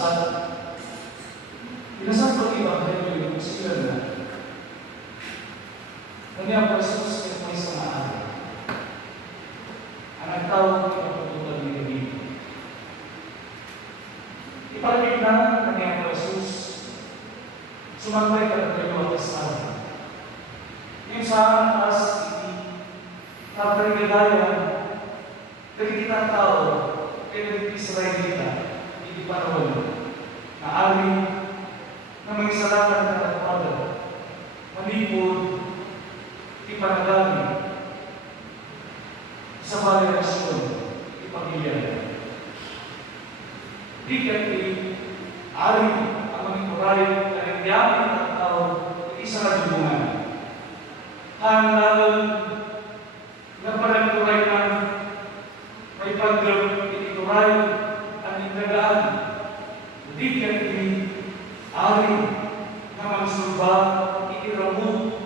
kapsat, pinasang pag-ibanghelyo yung sila na kanya po Jesus ay may samaan. Ang nagtawag ng pagtutunan ni David. Ipalapit na kanya po Jesus, sumangkay ka ng kayo ang kasama. Yung sa atas, kapaligadayan, kagitang tao, kaya Israelita, hindi panahon, na amin na may salamat na nagpada, manipod, ipanagami, sa valerasyon, ipamilya. Di kaya ari ang mga kuray na nagyamin ng tao, isa na dubungan. Hanggang na parang kuray na may pagdram itituray ang indagaan. Di kaya ari na magsulba itiramu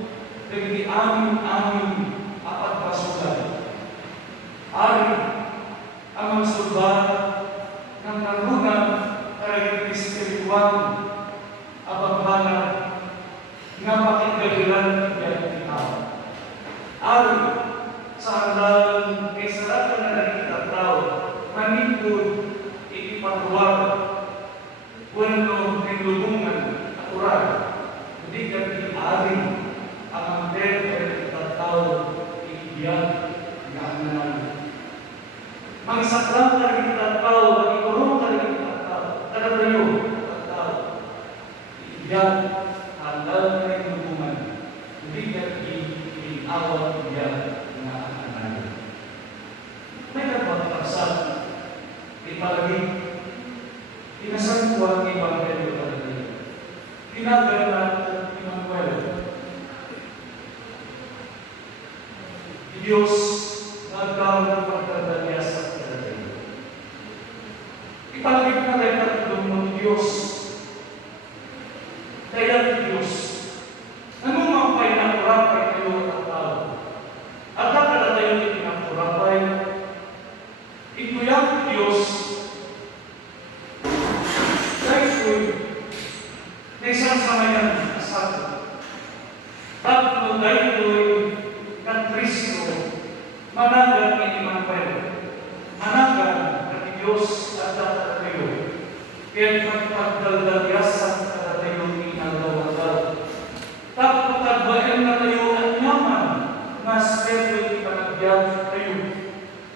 dari amin apat pasukan. Ari ang magsulba ng narunan karagay espiritual abang-bana nga makikagalan ng tao. Ari sa halalan kay sarap na nakikita tao, manipod, ipagruwag, wano ng lubungan at ural, hindi ka ari ang amper ng tao, iibiyan na ang magsaklang ka rin ng tao, mag-ikurong ka rin ng tao, tagatayo ng tao, iibiyan ang lalong ka rin lubungan, hindi ka awat dia na anak. May nagpapakasal, ipalagi, pinasangkuhan ng Ebanghelyo talaga. Tinagal na Emmanuel. Diyos nagkaroon ng pagkadalya sa talaga. Ipalagi na rin ang ng Diyos. Dahil ang Diyos, nanumampay na kurapay kayo at tao. At nakala tayo din ng kurapay, ito yung Diyos, dahil ko'y na isang samayan sa atin. Tapos dahil ko'y ng Kristo, managan ni Emmanuel, managan ng Diyos at dapat kayo, kaya magpagdaldalyasan at tayo inagawagal. Tapos tagbayan na tayo ang yaman, mas pwede ipanagyan tayo.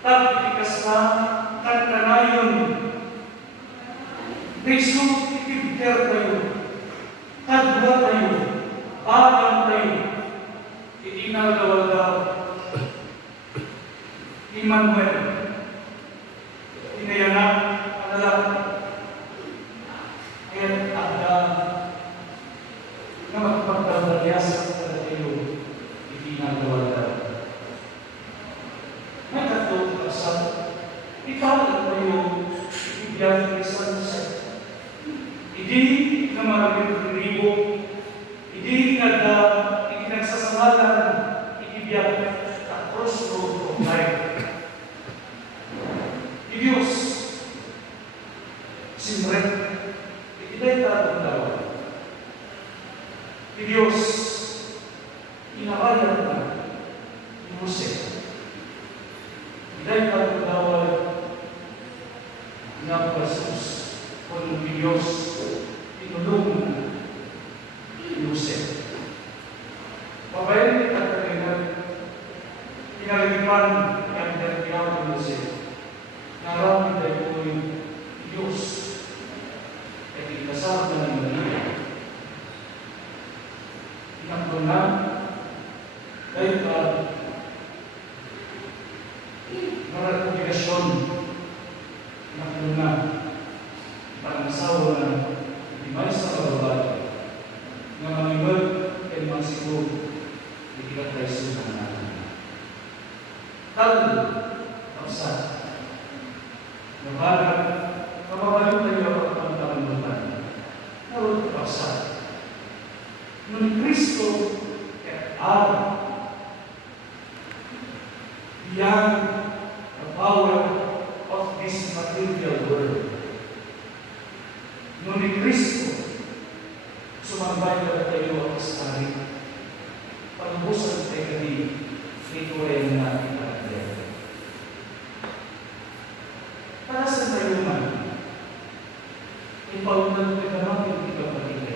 Tapos ikas na, kantanayon, Kristo, itibker tayo, tagba tayo, pagang tayo, itinagawagal. Emmanuel, inayanak, analak, ayan, agda, na magpagdadalyasan sa tayo, itinagawagal. May katulong kasal, ipalad tayo, ibigyan ng isang set. Hindi na maraming ribo, hindi na ikinagsasangalan, ibigyan ang crossroad of life. Diyos, simret, itinay tatong dawa. Diyos, inawayan na ni Jose. Itinay tatong dawa ng Jesus, kung Diyos, tinulungan na ni Jose. Pabayan at kanilang pinalipan ang dertiyaw ni Jose. Narami tayo po yung Diyos at ikasama na ng Maria. Inakuna tayo ka marakubigasyon inakuna pangasawa na Nung ni Kristo, sumambay ka tayo ang stari, panubusan tayo kami, ito ay natin natin. Para sa tayo man, ipaunan ka naman yung ikapatid.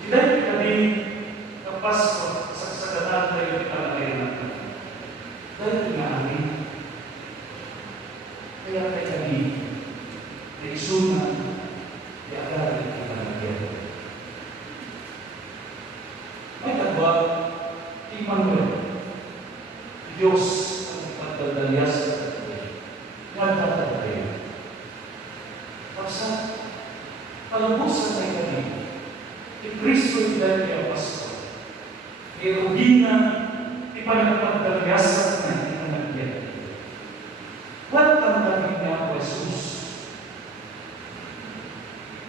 Tidak kami kapas sa sagatan tayo ikalagay natin. Dahil nga amin, kaya tayo kami na isunan di agad ikalagay. May tagwa, Emmanuel, Diyos ang ipagdadalyas sa tayo. Nagtatag tayo. Pagsa, palabusan tayo kami, Kristo yung dahil kaya Pasko. Irugin na ipanagpagdalyasan na ipanagyan. What ang dahil niya ako, Jesus?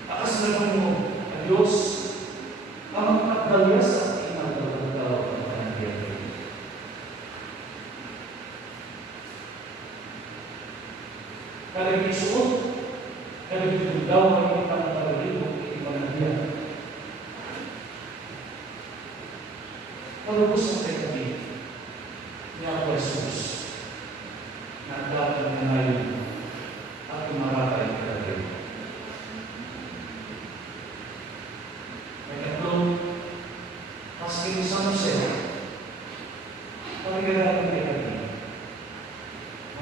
Akas na mo, Diyos, ang magpagdalyasan ipanagpagdalaw ang ipanagyan. Kalagisuot, kalagitudaw ang ipanagdalaw ipanagyan. Palubos ang kagabi ni ako Jesus na dapat na ngayon at tumaratay kagabi. May katulong, maski ni San Jose, pagkagabi kagabi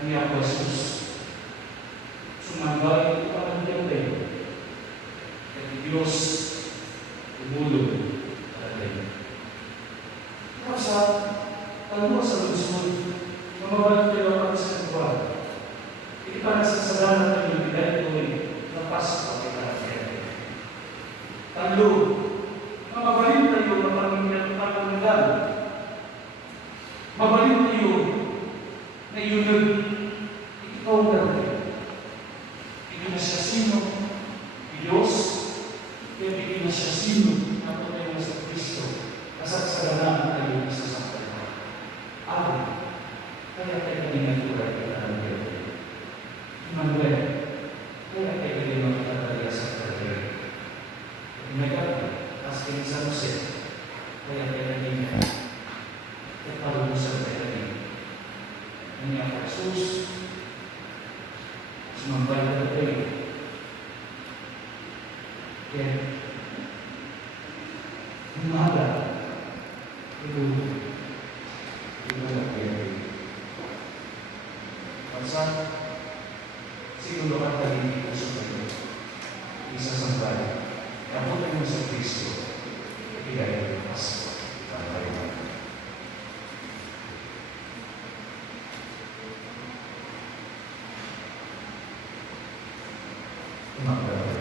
ni ako Jesus, sumambay ito ang Diyos at Diyos umulog kagabi. Sa talmo sa lunsod, mamabalik kayo ang sa kuwan. Hindi pa nagsasalanan ng lumigay ito na Pasko ay karakter. Talo, mamabalik tayo ng pamilya ng pagkamulan. Mabalik tayo na yunag ikaw na rin. Hindi na siya sino, Diyos, kaya hindi na siya sino na tunay na sa Kristo. Kasagsaganaan tayo sa sampalita. Kaya tayo nagturay ka ng Diyos. Emmanuel, kaya tayo nagturay sa Diyos. Imagkat, asking sa Jose, kaya tayo nagturay. At palubusan tayo nagturay. Ang iyang Jesus, sumambay na tayo. Kaya, umaga, ito nagkaya. Pansa, siguro ka tayo hindi ko sa kayo. Isa sa bahay. Kabutin mo sa Kristo. Ibigay ang Pasko. Pagkakas. Magdala.